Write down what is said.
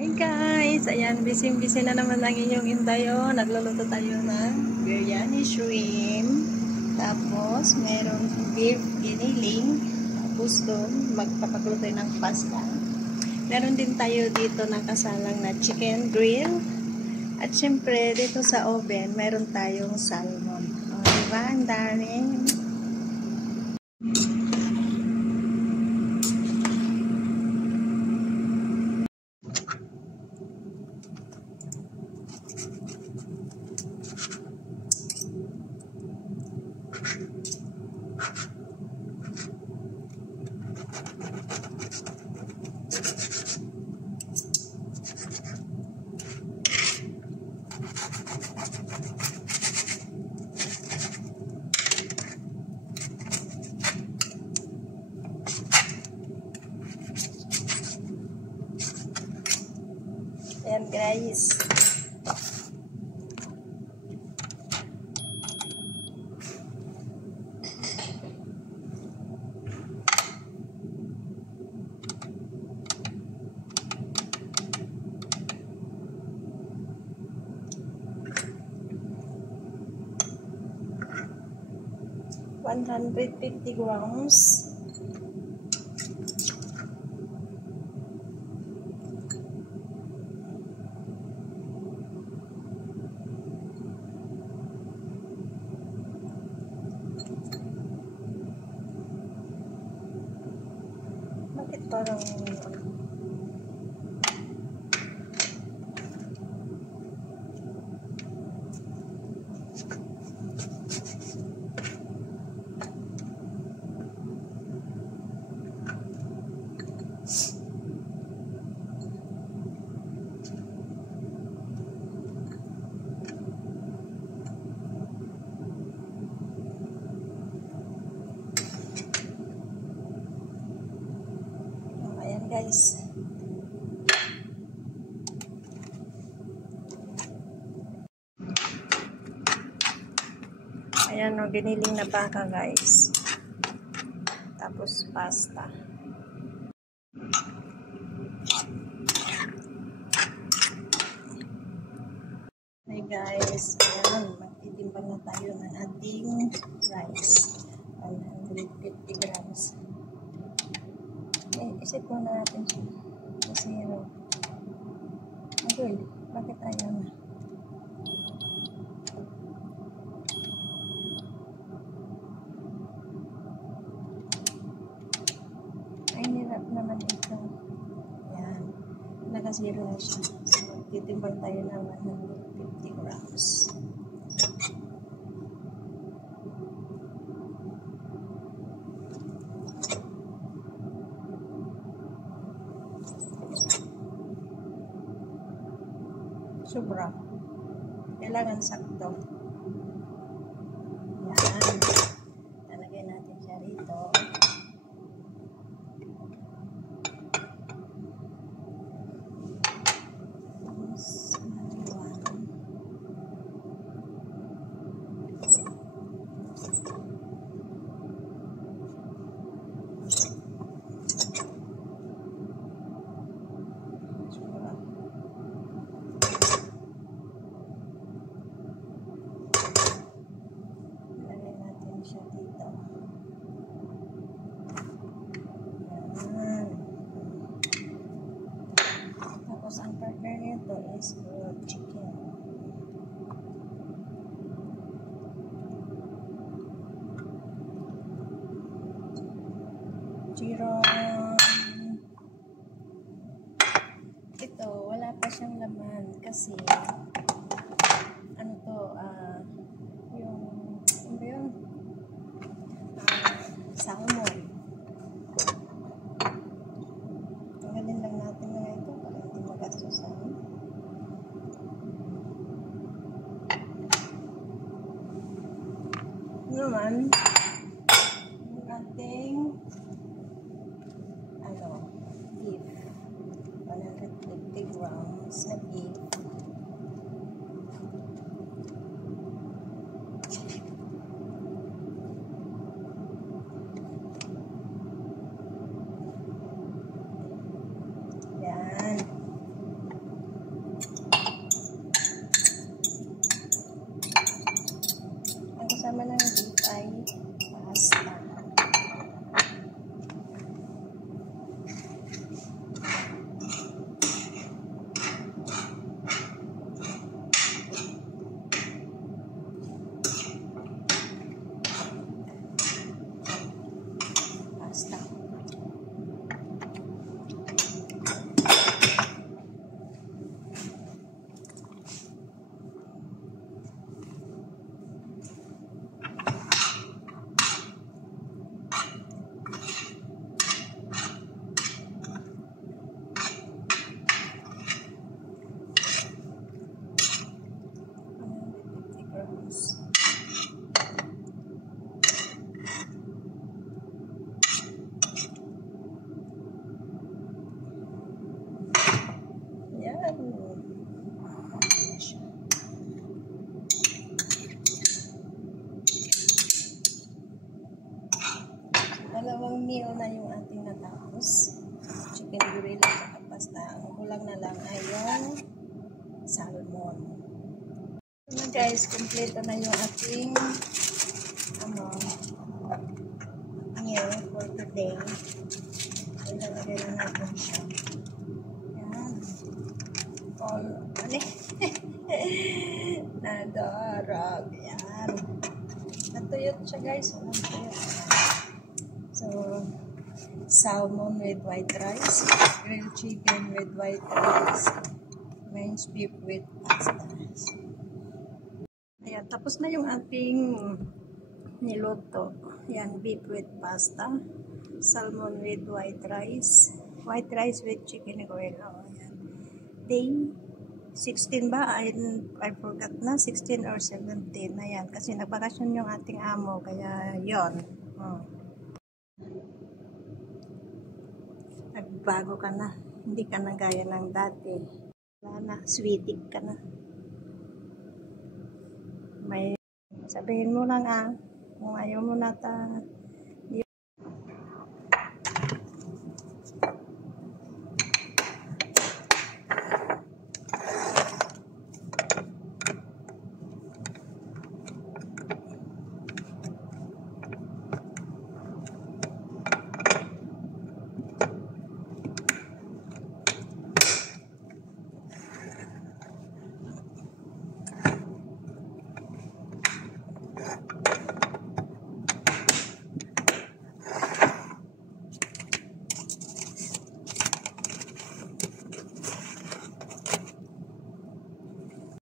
Hi guys! Ayan, busy-busy na naman ang inyong indayo. Nagluluto tayo ng biryani shrimp. Tapos, merong beef giniling. Tapos doon, magpapagluto ng pasta. Meron din tayo dito ng kasalang na chicken grill. At syempre, dito sa oven, meron tayong salmon. O, diba? Ang dami. Ayan guys. $150 grams. Bakit parang guys. Ayan o, giniling na baka guys. Tapos pasta. Hey guys, ayan, magtitimbang na tayo ng ating rice. 150 grams. Isip muna natin siya. Kasi agoy, bakit ayaw na? Ay, nirap naman ito. Yan. Naka-zero na siya. So, titimbang tayo ng 150 grams. Sobra. Kailangan sakto. Yan. Talagay natin siya rito. Ang partner nito is grilled chicken. Chiron. Ito, wala pa siyang laman kasi ano to, yung ano ba yun? Salmon. Tanggalin lang natin na ito para hindi magastusan. Naman, yung ating beef. 150 grams na beef. Yan. Dalawang meal na yung ating natapos. Chicken grill at pasta. Ang kulang na lang ay yung salmon. So guys, kompleto na yung ating meal for today. Ilalagay na natin siya. Yan. All, nadarag. Yan. Natuyot siya guys. Walang tuyot. So, salmon with white rice, grilled chicken with white rice, minced beef with pasta. Ayan, tapos na yung ating niluto. Ayan, beef with pasta, salmon with white rice with chicken oil. Oh, ayan. Day 16 ba? I forgot na, 16 or 17. Ayan, kasi nagbakasyon yung ating amo, kaya yon. Nagbago ka na. Hindi ka na gaya ng dati. Wala na. Sweetie ka na. May sabihin mo lang kung ayaw mo na